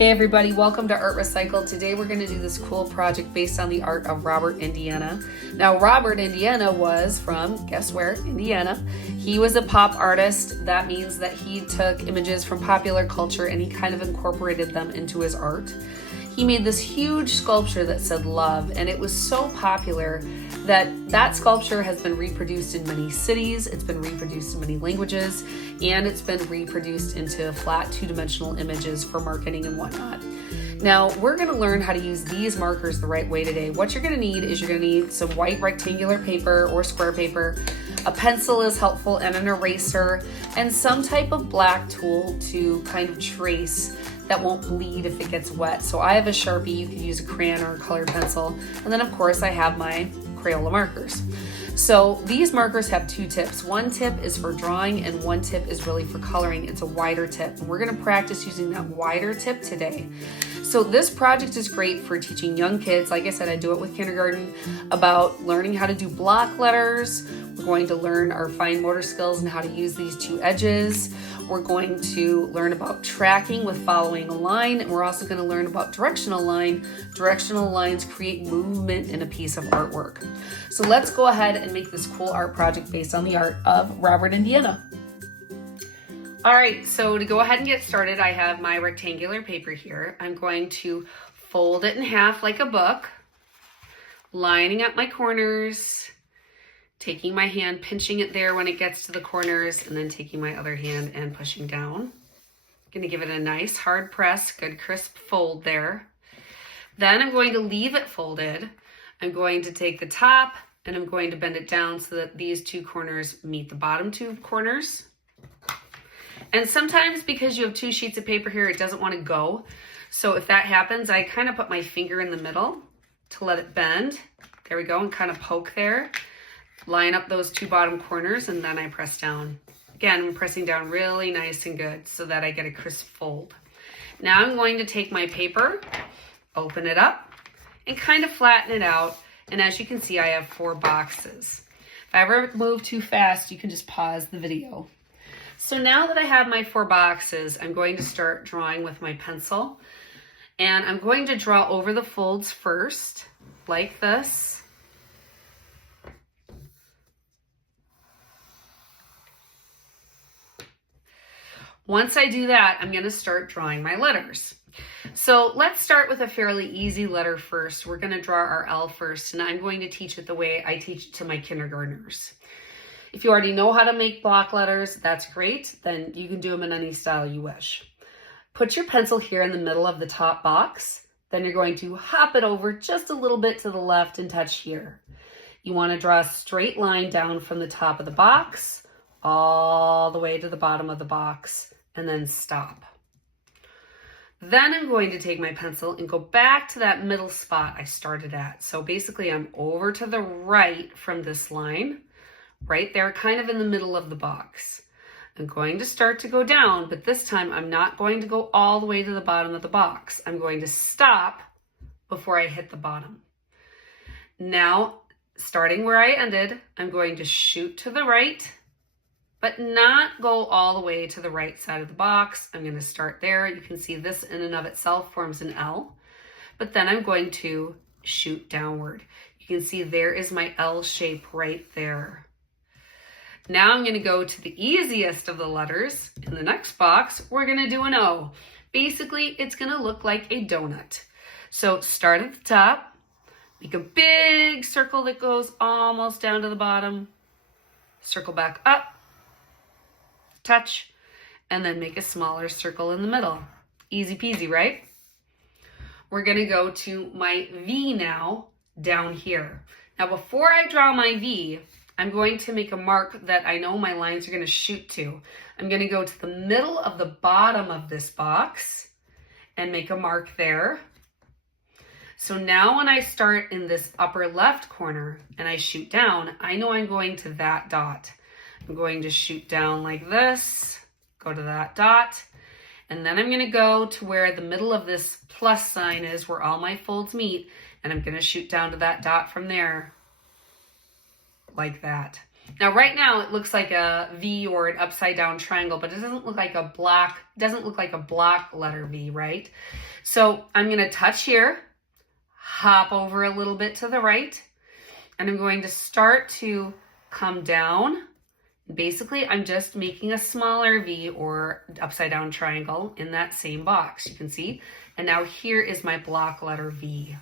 Hey everybody, welcome to Art Recycle. Today we're going to do this cool project based on the art of Robert Indiana. Now Robert Indiana was from, guess where, Indiana. He was a pop artist. That means that he took images from popular culture and he kind of incorporated them into his art. He made this huge sculpture that said love, and it was so popular that sculpture has been reproduced in many cities, it's been reproduced in many languages, and it's been reproduced into flat two-dimensional images for marketing and whatnot. Now, we're going to learn how to use these markers the right way today. What you're going to need is you're going to need some white rectangular paper or square paper. A pencil is helpful, and an eraser, and some type of black tool to kind of trace that won't bleed if it gets wet. So I have a Sharpie, you could use a crayon or a colored pencil. And then of course I have my Crayola markers. So these markers have two tips. One tip is for drawing and one tip is really for coloring. It's a wider tip. And we're gonna practice using that wider tip today. So this project is great for teaching young kids. Like I said, I do it with kindergarten, about learning how to do block letters. We're going to learn our fine motor skills and how to use these two edges. We're going to learn about tracking with following a line, and we're also going to learn about directional line. Directional lines create movement in a piece of artwork. So let's go ahead and make this cool art project based on the art of Robert Indiana. All right, so to go ahead and get started, I have my rectangular paper here. I'm going to fold it in half like a book, lining up my corners, taking my hand, pinching it there when it gets to the corners, and then taking my other hand and pushing down. I'm gonna give it a nice hard press, good crisp fold there. Then I'm going to leave it folded. I'm going to take the top and I'm going to bend it down so that these two corners meet the bottom two corners. And sometimes because you have two sheets of paper here, it doesn't want to go. So if that happens, I kind of put my finger in the middle to let it bend. There we go, and kind of poke there. Line up those two bottom corners, and then I press down. Again, I'm pressing down really nice and good so that I get a crisp fold. Now I'm going to take my paper, open it up, and kind of flatten it out. And as you can see, I have 4 boxes. If I ever move too fast, you can just pause the video. So now that I have my 4 boxes, I'm going to start drawing with my pencil. And I'm going to draw over the folds first, like this. Once I do that, I'm going to start drawing my letters. So let's start with a fairly easy letter first. We're going to draw our L first, and I'm going to teach it the way I teach it to my kindergartners. If you already know how to make block letters, that's great. Then you can do them in any style you wish. Put your pencil here in the middle of the top box. Then you're going to hop it over just a little bit to the left and touch here. You want to draw a straight line down from the top of the box all the way to the bottom of the box, and then stop. Then I'm going to take my pencil and go back to that middle spot I started at. So basically I'm over to the right from this line, right there, kind of in the middle of the box. I'm going to start to go down, but this time I'm not going to go all the way to the bottom of the box. I'm going to stop before I hit the bottom. Now, starting where I ended, I'm going to shoot to the right, but not go all the way to the right side of the box. I'm going to start there. You can see this in and of itself forms an L, but then I'm going to shoot downward. You can see there is my L shape right there. Now I'm going to go to the easiest of the letters. In the next box, we're going to do an O. Basically, it's going to look like a donut. So start at the top, make a big circle that goes almost down to the bottom, circle back up, touch, and then make a smaller circle in the middle. Easy peasy, right? We're going to go to my V now down here. Now before I draw my V, I'm going to make a mark that I know my lines are going to shoot to. I'm going to go to the middle of the bottom of this box and make a mark there. So now when I start in this upper left corner and I shoot down, I know I'm going to that dot. I'm going to shoot down like this, go to that dot, and then I'm going to go to where the middle of this plus sign is, where all my folds meet, and I'm going to shoot down to that dot from there, like that. Now right now it looks like a V or an upside down triangle, but it doesn't look like a block letter V, right? So I'm going to touch here, hop over a little bit to the right, and I'm going to start to come down. Basically, I'm just making a smaller V or upside down triangle in that same box, you can see. And now here is my block letter V.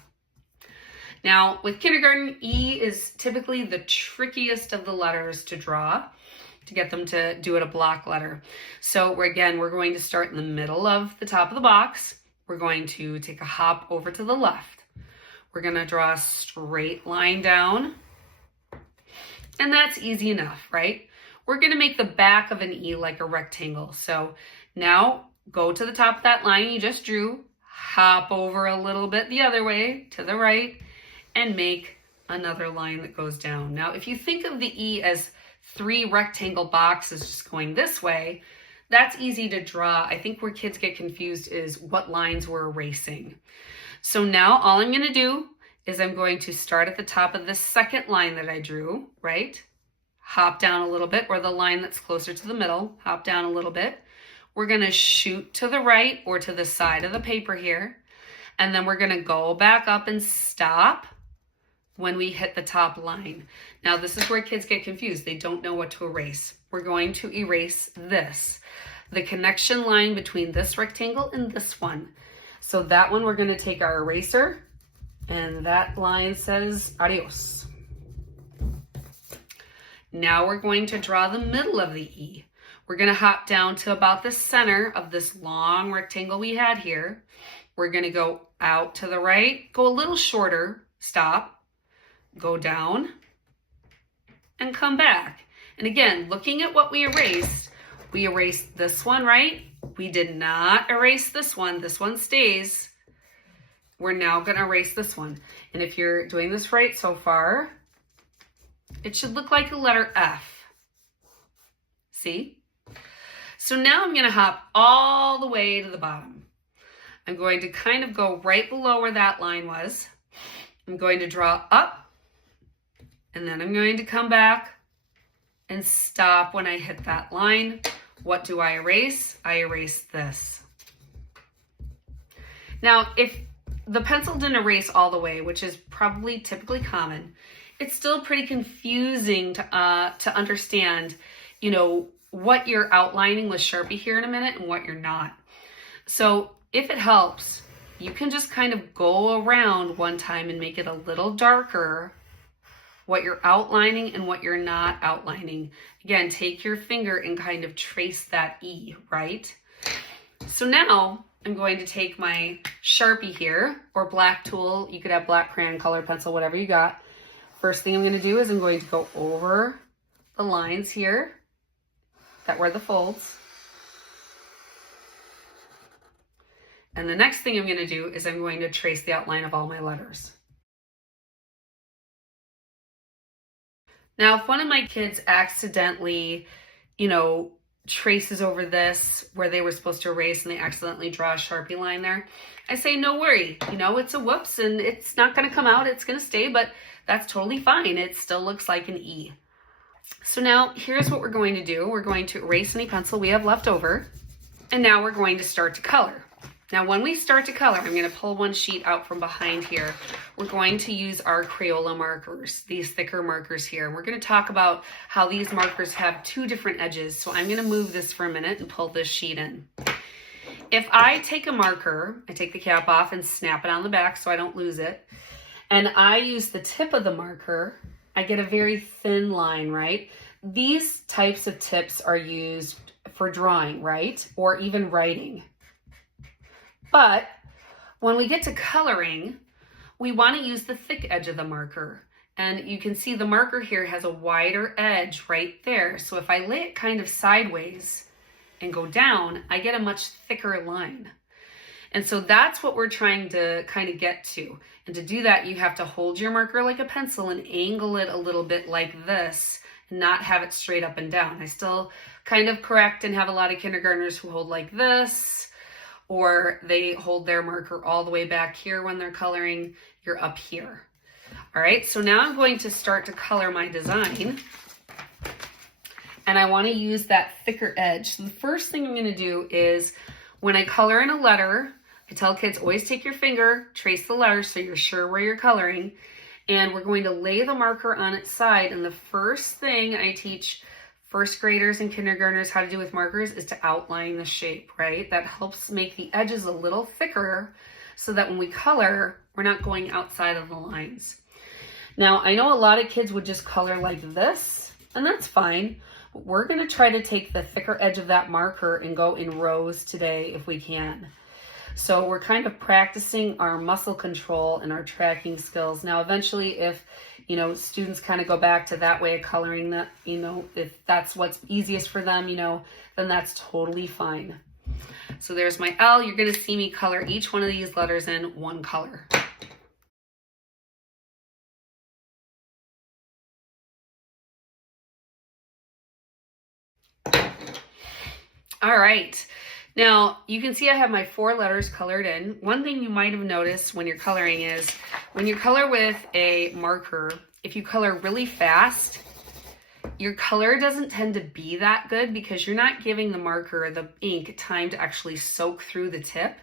Now with kindergarten, E is typically the trickiest of the letters to draw, to get them to do it a block letter. So we're going to start in the middle of the top of the box. We're going to take a hop over to the left. We're going to draw a straight line down. And that's easy enough, right? We're going to make the back of an E like a rectangle. So now go to the top of that line you just drew, hop over a little bit the other way to the right, and make another line that goes down. Now, if you think of the E as 3 rectangle boxes just going this way, that's easy to draw. I think where kids get confused is what lines we're erasing. So now all I'm going to do is I'm going to start at the top of this second line that I drew, right? Hop down a little bit, or the line that's closer to the middle, hop down a little bit. We're going to shoot to the right or to the side of the paper here. And then we're going to go back up and stop when we hit the top line. Now this is where kids get confused. They don't know what to erase. We're going to erase this, the connection line between this rectangle and this one. So that one we're going to take our eraser, and that line says adios. Now we're going to draw the middle of the E. We're going to hop down to about the center of this long rectangle we had here. We're going to go out to the right, go a little shorter, stop, go down, and come back. And again, looking at what we erased this one, right? We did not erase this one. This one stays. We're now going to erase this one. And if you're doing this right so far, it should look like the letter F. See? So now I'm going to hop all the way to the bottom. I'm going to kind of go right below where that line was. I'm going to draw up, and then I'm going to come back and stop when I hit that line. What do I erase? I erase this. Now, if the pencil didn't erase all the way, which is probably typically common, it's still pretty confusing to understand, you know, what you're outlining with Sharpie here in a minute and what you're not. So if it helps, you can just kind of go around one time and make it a little darker, what you're outlining and what you're not outlining. Again, take your finger and kind of trace that E, right? So now I'm going to take my Sharpie here, or black tool. You could have black crayon, colored pencil, whatever you got. First thing I'm going to do is I'm going to go over the lines here that were the folds. And the next thing I'm going to do is I'm going to trace the outline of all my letters. Now, if one of my kids accidentally, you know, traces over this where they were supposed to erase and they accidentally draw a Sharpie line there, I say, no worry, you know, it's a whoops and it's not going to come out, it's going to stay, but that's totally fine. It still looks like an E. So now here's what we're going to do. We're going to erase any pencil we have left over, and now we're going to start to color. Now when we start to color, I'm going to pull one sheet out from behind here. We're going to use our Crayola markers, these thicker markers here. And we're going to talk about how these markers have 2 different edges. So I'm going to move this for a minute and pull this sheet in. If I take a marker, I take the cap off and snap it on the back so I don't lose it, and I use the tip of the marker, I get a very thin line, right? These types of tips are used for drawing, right? Or even writing. But when we get to coloring, we want to use the thick edge of the marker. And you can see the marker here has a wider edge right there. So if I lay it kind of sideways and go down, I get a much thicker line. And so that's what we're trying to kind of get to. And to do that, you have to hold your marker like a pencil and angle it a little bit like this, and not have it straight up and down. I still kind of correct and have a lot of kindergartners who hold like this, or they hold their marker all the way back here when they're coloring. You're up here. All right, so now I'm going to start to color my design. and I want to use that thicker edge. So the first thing I'm going to do is when I color in a letter, I tell kids always take your finger, trace the letter so you're sure where you're coloring, and we're going to lay the marker on its side. And the first thing I teach first graders and kindergartners how to do with markers is to outline the shape, right? That helps make the edges a little thicker so that when we color, we're not going outside of the lines. Now, I know a lot of kids would just color like this, and that's fine. But we're going to try to take the thicker edge of that marker and go in rows today if we can. So we're kind of practicing our muscle control and our tracking skills. Now, eventually, if students kind of go back to that way of coloring, that, if that's what's easiest for them, then that's totally fine. So there's my L. You're going to see me color each one of these letters in one color. All right. Now, you can see I have my 4 letters colored in. One thing you might have noticed when you're coloring is when you color with a marker, if you color really fast, your color doesn't tend to be that good because you're not giving the marker, the ink, time to actually soak through the tip.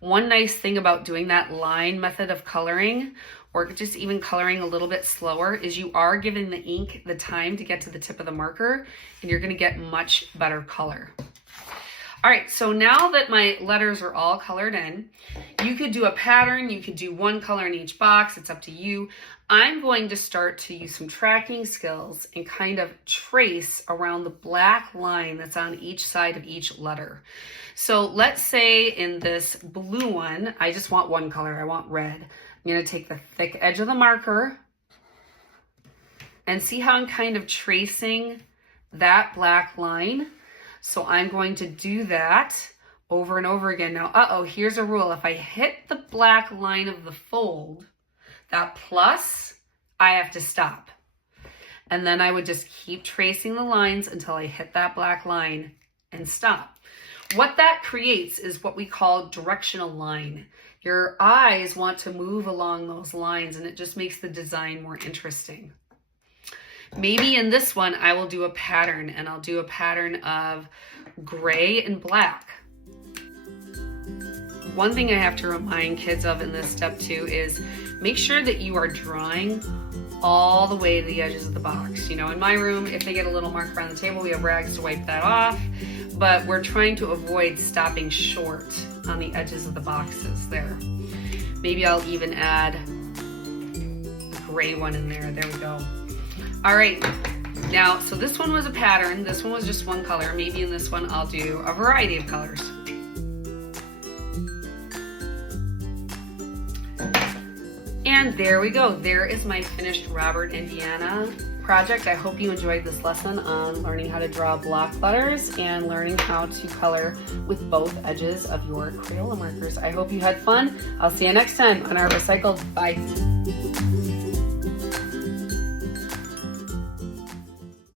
One nice thing about doing that line method of coloring, or just even coloring a little bit slower, is you are giving the ink the time to get to the tip of the marker, and you're going to get much better color. All right, so now that my letters are all colored in, you could do a pattern, you could do one color in each box, it's up to you. I'm going to start to use some tracking skills and kind of trace around the black line that's on each side of each letter. So let's say in this blue one, I just want one color, I want red. I'm going to take the thick edge of the marker and see how I'm kind of tracing that black line. So I'm going to do that over and over again. Now, here's a rule. If I hit the black line of the fold, that plus, I have to stop. And then I would just keep tracing the lines until I hit that black line and stop. What that creates is what we call directional line. Your eyes want to move along those lines, and it just makes the design more interesting. Maybe in this one, I will do a pattern, and I'll do a pattern of gray and black. One thing I have to remind kids of in this step 2 is make sure that you are drawing all the way to the edges of the box. In my room, if they get a little marker on the table, we have rags to wipe that off, but we're trying to avoid stopping short on the edges of the boxes there. Maybe I'll even add a gray one in there. There we go. All right, now, so this one was a pattern. This one was just one color. Maybe in this one, I'll do a variety of colors. And there we go. There is my finished Robert Indiana project. I hope you enjoyed this lesson on learning how to draw block letters and learning how to color with both edges of your Crayola markers. I hope you had fun. I'll see you next time on our Recycled. Bye.